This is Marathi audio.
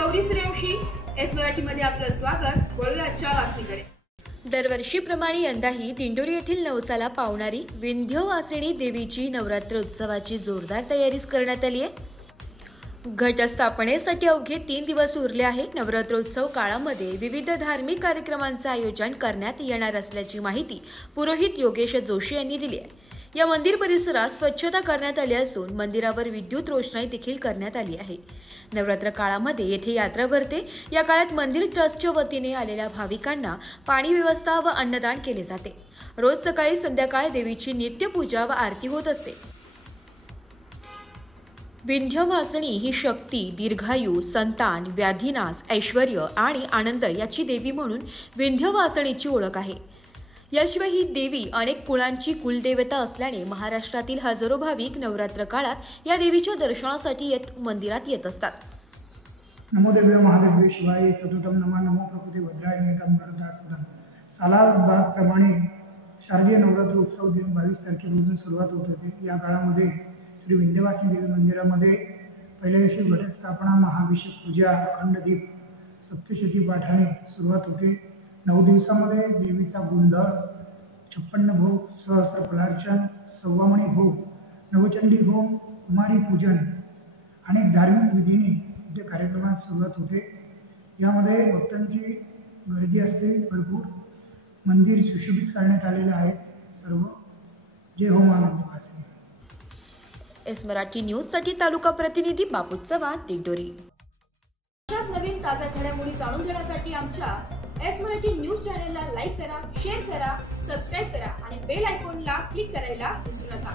गौरी सूर्यवंशी, एस मराठीमध्ये आपलं स्वागत। वळूया आजच्या बातमीकडे। दरवर्षीप्रमाणे यंदाही दिंडोरी येथील नवसाला पावणारी विंध्यवासिनी देवीची नवरात्र उत्सवाची जोरदार तयारी करण्यात आली आहे। घटस्थापनेसाठी अवघे 3 दिवस उरले आहेत। नवरात्रोत्सव काळामध्ये विविध धार्मिक कार्यक्रमांचे आयोजन करण्यात येणार असल्याची माहिती पुरोहित योगेश जोशी यांनी दिली आहे। या मंदिर परिसरात स्वच्छता करण्यात आली असून मंदिरावर विद्युत रोषणाई देखील करण्यात आली आहे। नवरात्र काळामध्ये येथे यात्रा भरते। या काळात मंदिर ट्रस्टच्या वतीने आलेल्या भाविकांना पाणी व्यवस्था व अन्नदान केले जाते। रोज सकाळी संध्याकाळी देवीची नित्यपूजा व आरती होत असते। विंध्यवासिनी ही शक्ती, दीर्घायू, संतान, व्याधीनाश, ऐश्वर्य आणि आनंद याची देवी म्हणून विंध्यवासिनीची ओळख आहे। याशिवाय ही देवी अनेक कुळांची कुलदेवता असल्याने महाराष्ट्रातील हजारो भाविक नवरात्र काळात या देवीच्या दर्शनासाठी मंदिरात येत असतात। नमो देव्य महादेव्य शिवाय सततम नमः नमो प्रकृती भद्राय नेतम भरतास्पदम। सालाप्रमाणे शारदीय नवरात्र उत्सव दिन 22 तारखेपासून सुरुवात होत होते। या काळामध्ये श्री विंध्यवासिनी देवी मंदिरामध्ये पहिल्या दिवशी घटस्थापना, महाभिषेक पूजा, अखंड दीप, सप्तशती पाठाने सुरुवात होते। 9 दिवसांमध्ये देवीचा गोंधळ, 56 भोग, सहस्त्र फलार्चन, सव्वामणी भोग, नवचंडी होम, कुमारी पूजन, अनेक धार्मिक विधीने इथे कार्यक्रमात सुरुवात होते। यामध्ये भक्तांची गर्दी असते भरपूर। मंदिर सुशोभित करण्यात आलेले आहेत सर्व। जय हो मां विंध्यवासिनी। एस मराठी न्यूज साठी तालुका प्रतिनिधी बापू चव्हाण, दिंडोरी। अशाच नवीन ताज्या घडामोडी जाणून घेण्यासाठी आमच्या एस मराठी न्यूज चॅनलला लाईक करा, शेअर करा, सबस्क्राइब करा आणि बेल आयकॉनला क्लिक करायला विसरू नका।